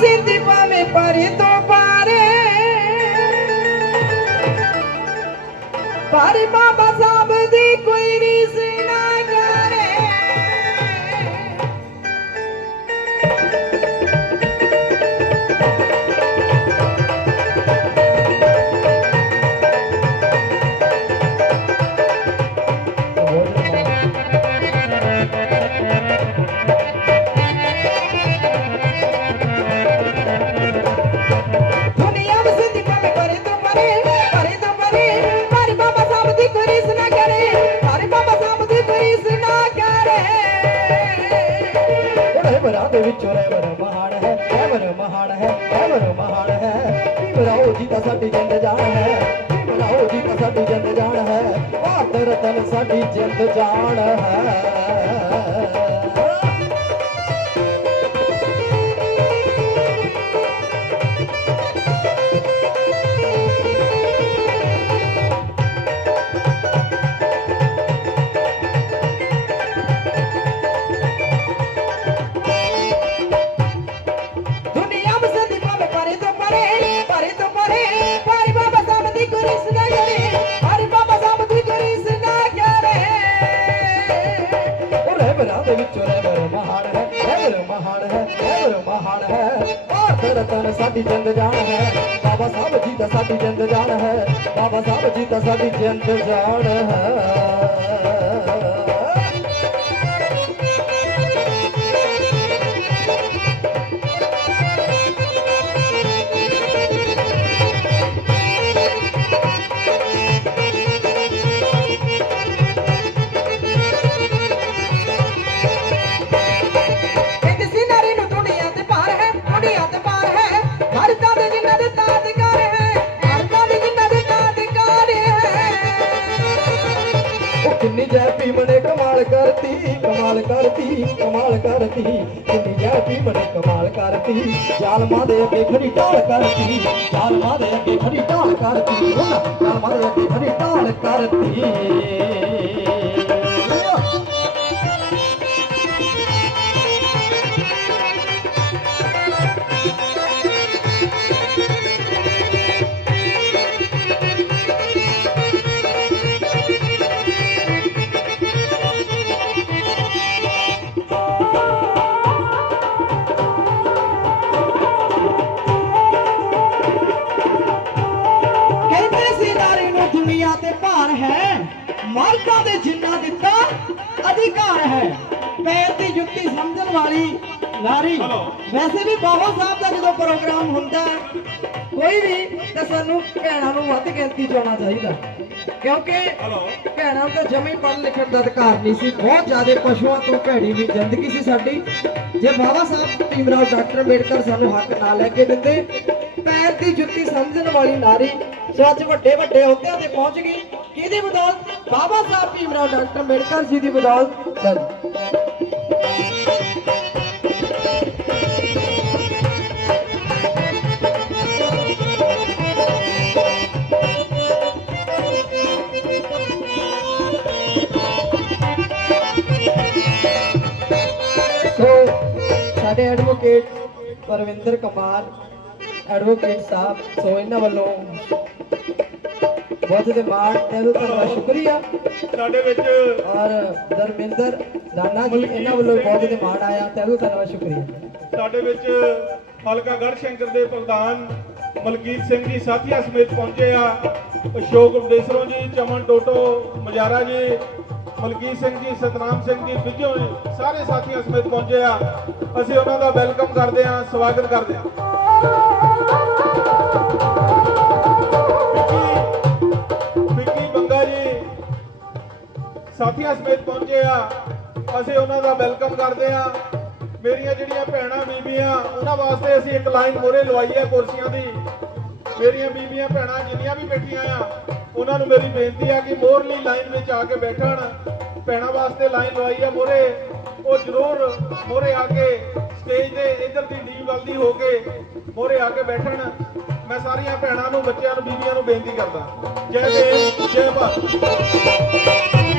ਸਿੱਧੀ ਭਾਵੇਂ ਪਰੇ ਤੋਂ ਪਾਰੇ ਪਰ ਬਾਬਾ ਰਹਿਬਰਾਂ ਦੇ ਵਿੱਚੋਂ। ਰਹਿਬਰ ਮਹਾਨ ਹੈ ਰਹਿਬਰ ਮਹਾਨ ਹੈ ਰਹਿਬਰ ਮਹਾਨ ਹੈ। ਭੀਮਰਾਓ ਜੀ ਤਾਂ ਸਾਡੀ ਜਿੰਦ ਜਾਨ ਹੈ ਭੀਮਰਾਓ ਜੀ ਤਾਂ ਸਾਡੀ ਜਿੰਦ ਜਾਨ ਹੈ। ਭਾਰਤ ਰਤਨ ਸਾਡੀ ਜਿੰਦ ਜਾਨ ਹੈ। ਰਤਨ ਸਾਡੀ ਜਿੰਦ ਜਾਨ ਹੈ, ਬਾਬਾ ਸਾਹਿਬ ਜੀ ਤਾਂ ਸਾਡੀ ਜਿੰਦ ਜਾਨ ਹੈ, ਬਾਬਾ ਸਾਹਿਬ ਜੀ ਤਾਂ ਸਾਡੀ ਜਿੰਦ ਜਾਨ ਹੈ। ਭੀਮ ਨੇ ਕਮਾਲ ਕਰਤੀ ਕਮਾਲ ਕਰਤੀ ਕਮਾਲ ਕਰਤੀ। ਕਿੰਨੀ ਭੀਮ ਨੇ ਕਮਾਲ ਕਰਤੀ, ਜ਼ਾਲਮਾਂ ਦੇ ਅੱਗੇ ਖੜੀ ਢਾਲ ਕਰਤੀ, ਜ਼ਾਲਮਾਂ ਦੇ ਅੱਗੇ ਖੜੀ ਢਾਲ ਕਰਤੀ, ਉਹਨਾਂ ਜ਼ਾਲਮਾਂ ਦੇ ਅੱਗੇ ਖੜੀ ਢਾਲ ਕਰਤੀ। ਦੁਨੀਆ ਤੇ ਭਾਰ ਹੈ। ਮਰਦਾਂ ਦੇ ਜਿੰਨਾ ਦਿੱਤਾ ਅਧਿਕਾਰ ਹੈ। ਪੈਰ ਦੀ ਜੁੱਤੀ ਸਮਝਣ ਵਾਲੀ ਨਾਰੀ ਵੈਸੇ ਵੀ ਬਾਬਾ ਸਾਹਿਬ ਦਾ ਜਦੋਂ ਪ੍ਰੋਗਰਾਮ ਹੁੰਦਾ ਕੋਈ ਵੀ ਤਾਂ ਸਾਨੂੰ ਭੈਣਾਂ ਨੂੰ ਵੱਧ ਗਿਣਤੀ 'ਚ ਆਉਣਾ ਚਾਹੀਦਾ। ਕਿਉਂਕਿ ਭੈਣਾਂ ਤਾਂ ਜਮੀ ਪੜ੍ਹਨ ਲਿਖਣ ਦਾ ਅਧਿਕਾਰ ਨਹੀਂ ਸੀ। ਬਹੁਤ ਜ਼ਿਆਦਾ ਪਸ਼ੂਆਂ ਤੋਂ ਭੈੜੀ ਵੀ ਜ਼ਿੰਦਗੀ ਸੀ ਸਾਡੀ। ਜੇ ਬਾਬਾ ਸਾਹਿਬ ਭੀਮਰਾਓ ਡਾਕਟਰ ਅੰਬੇਡਕਰ ਸਾਨੂੰ ਹੱਕ ਨਾ ਲੈ ਕੇ ਦਿੰਦੇ ਪੈਰ ਦੀ ਜੁੱਤੀ ਸਮਝਣ ਵਾਲੀ ਨਾਰੀ ਸੋ ਅੱਜ ਵੱਡੇ ਵੱਡੇ ਅਹੁਦਿਆਂ ਤੇ ਪਹੁੰਚ ਗਈ। ਕਿਹਦੀ ਬਦੌਲਤ? ਬਾਬਾ ਸਾਹਿਬ ਭੀਮਰਾਓ ਡਾਕਟਰ ਅੰਬੇਡਕਰ ਜੀ ਦੀ ਬਦੌਲਤ। ਚਲ। ਸਾਡੇ ਐਡਵੋਕੇਟ ਪਰਵਿੰਦਰ ਕੁਮਾਰ ਐਡਵੋਕੇਟ ਸਾਹਿਬ ਸੋ ਇਹਨਾਂ ਵੱਲੋਂ ਬਹੁਤ ਦੇ ਮਾਣ ਤੇ ਧੰਨਵਾਦ ਸ਼ੁਕਰੀਆ। ਸਾਡੇ ਵਿੱਚ ਔਰ ਧਰਮਿੰਦਰ ਰਾਣਾ ਜੀ ਇਹਨਾਂ ਵੱਲੋਂ ਬਹੁਤ ਦੇ ਮਾਣ ਆਇਆ ਤੇ ਧੰਨਵਾਦ ਸ਼ੁਕਰੀਆ। ਸਾਡੇ ਵਿੱਚ ਹਲਕਾ ਗੜਸ਼ੰਕਰ ਦੇ ਪ੍ਰਧਾਨ ਮਲਕੀਤ ਸਿੰਘ ਜੀ ਸਾਥੀਆਂ ਸਮੇਤ ਪਹੁੰਚੇ ਆ। ਅਸ਼ੋਕ ਬਡੇਸਰੋ ਜੀ ਚਮਨ ਟੋਟੋ ਮਜਾਰਾ ਜੀ ਮਲਕੀਤ ਸਿੰਘ ਜੀ ਸਤਨਾਮ ਸਿੰਘ ਜੀ ਫਿੱਜੋ ਜੀ ਸਾਰੇ ਸਾਥੀਆਂ ਸਮੇਤ ਪਹੁੰਚੇ ਆ। ਅਸੀਂ ਉਹਨਾਂ ਦਾ ਵੈਲਕਮ ਕਰਦੇ ਆ ਸਵਾਗਤ ਕਰਦੇ ਆ। ਸਾਥੀਆਂ ਸਮੇਤ ਪਹੁੰਚੇ ਆ। ਅਸੀਂ ਉਹਨਾਂ ਦਾ ਵੈਲਕਮ ਕਰਦੇ ਆ। ਮੇਰੀਆਂ ਜਿਹੜੀਆਂ ਭੈਣਾਂ, ਬੀਬੀਆਂ, ਉਹਨਾਂ ਵਾਸਤੇ ਅਸੀਂ ਇੱਕ ਲਾਈਨ ਮੋਰੇ ਲਵਾਈ ਹੈ ਕੁਰਸੀਆਂ ਦੀ। ਮੇਰੀਆਂ ਬੀਬੀਆਂ, ਭੈਣਾਂ ਜਿੰਨੀਆਂ ਵੀ ਬੈਠੀਆਂ ਆ, ਉਹਨਾਂ ਨੂੰ ਮੇਰੀ ਬੇਨਤੀ ਆ ਕਿ ਮੋਰਲੀ ਲਾਈਨ ਵਿੱਚ ਆ ਕੇ ਬੈਠਣ। ਭੈਣਾਂ ਵਾਸਤੇ ਲਾਈਨ ਲਵਾਈ ਹੈ ਮੋਰੇ ਉਹ ਜ਼ਰੂਰ ਮੋਰੇ ਆ ਕੇ ਸਟੇਜ ਦੇ ਇੱਧਰ ਦੀ ਡੀ ਵੱਲ ਦੀ ਹੋ ਕੇ ਮੋਰੇ ਆ ਕੇ ਬੈਠਣ। ਮੈਂ ਸਾਰੀਆਂ ਭੈਣਾਂ ਨੂੰ, ਬੱਚਿਆਂ ਨੂੰ, ਬੀਬੀਆਂ ਨੂੰ ਬੇਨਤੀ ਕਰਦਾ। ਜੈ ਦੇਵ, ਜੈ ਭਾਰਤ।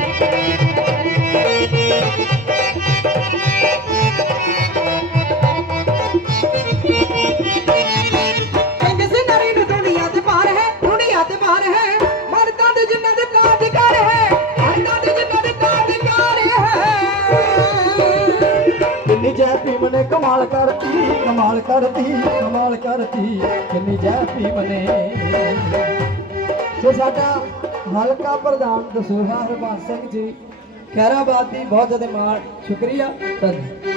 ਕਮਾਲ ਕਰਤੀ ਕਮਾਲ ਕਰਤੀ ਕਮਾਲ ਕਰਤੀ, ਕਿੰਨੀ ਜੈ ਪੀਵਨੇ ਜੋ ਸਾਡਾ ਹਲਕਾ ਪ੍ਰਧਾਨ ਦਸੂਹਾ ਹਰਬੰਸ ਸਿੰਘ ਜੀ ਖੈਰਾਬਾਦ ਦੀ ਬਹੁਤ ਜ਼ਿਆਦਾ ਮਾਣ ਸ਼ੁਕਰੀਆ ਧੰਨਵਾਦ।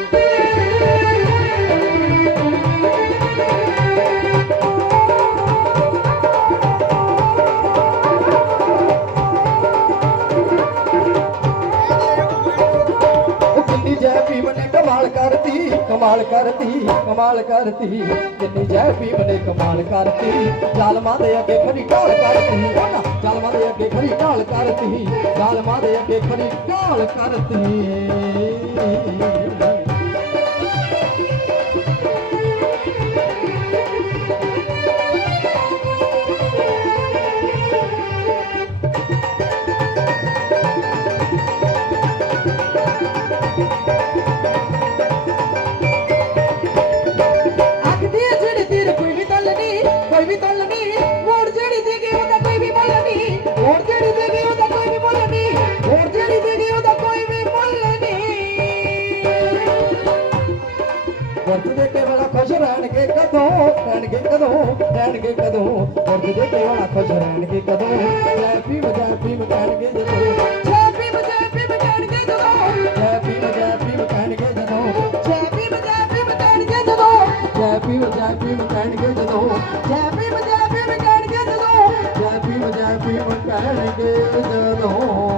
ਜੈ ਭੀਮ ਕਮਾਲ ਕਰਤੀ ਕਮਾਲ ਕਰਤੀ ਕਮਾਲ ਕਰਤੀ। ਕਿੰਨੀ ਜੈ ਭੀਮ ਨੇ ਕਮਾਲ ਕਰਤੀ, ਜ਼ਾਲਮਾਂ ਦੇ ਅੱਗੇ ਖੜੀ ਢਾਲ ਕਰਤੀ। ਉਹਨਾਂ ਜ਼ਾਲਮਾਂ ਦੇ ਅੱਗੇ ਖੜੀ ਢਾਲ ਕਰਤੀ, ਜ਼ਾਲਮਾਂ ਦੇ ਅੱਗੇ ਖੜੀ ਢਾਲ ਕਰਤੀ। ਰਹਿਣਗੇ ਕਦੋਂ ਰਹਿਣਗੇ ਕਦੋਂ ਰਹਿਣਗੇ ਕਦੋਂ। ਵਰਤ ਦੇ ਕੇ ਖੁਸ਼ ਰਹਿਣਗੇ ਕਦੋਂ। ਜੈ ਭੀਮ ਜੈ ਭੀਮ ਕਹਿਣਗੇ ਜਦੋਂ। ਜੈ ਭੀਮ ਜੈ ਭੀਮ ਕਹਿਣਗੇ ਜਦੋਂ। ਜੈ ਭੀਮ, ਜੈ ਜਦੋਂ। ਜੈ ਭੀਮ, ਜੈ ਜਦੋਂ। ਜੈ ਭੀਮ ਰਹਿ ਗਏ ਜਦੋਂ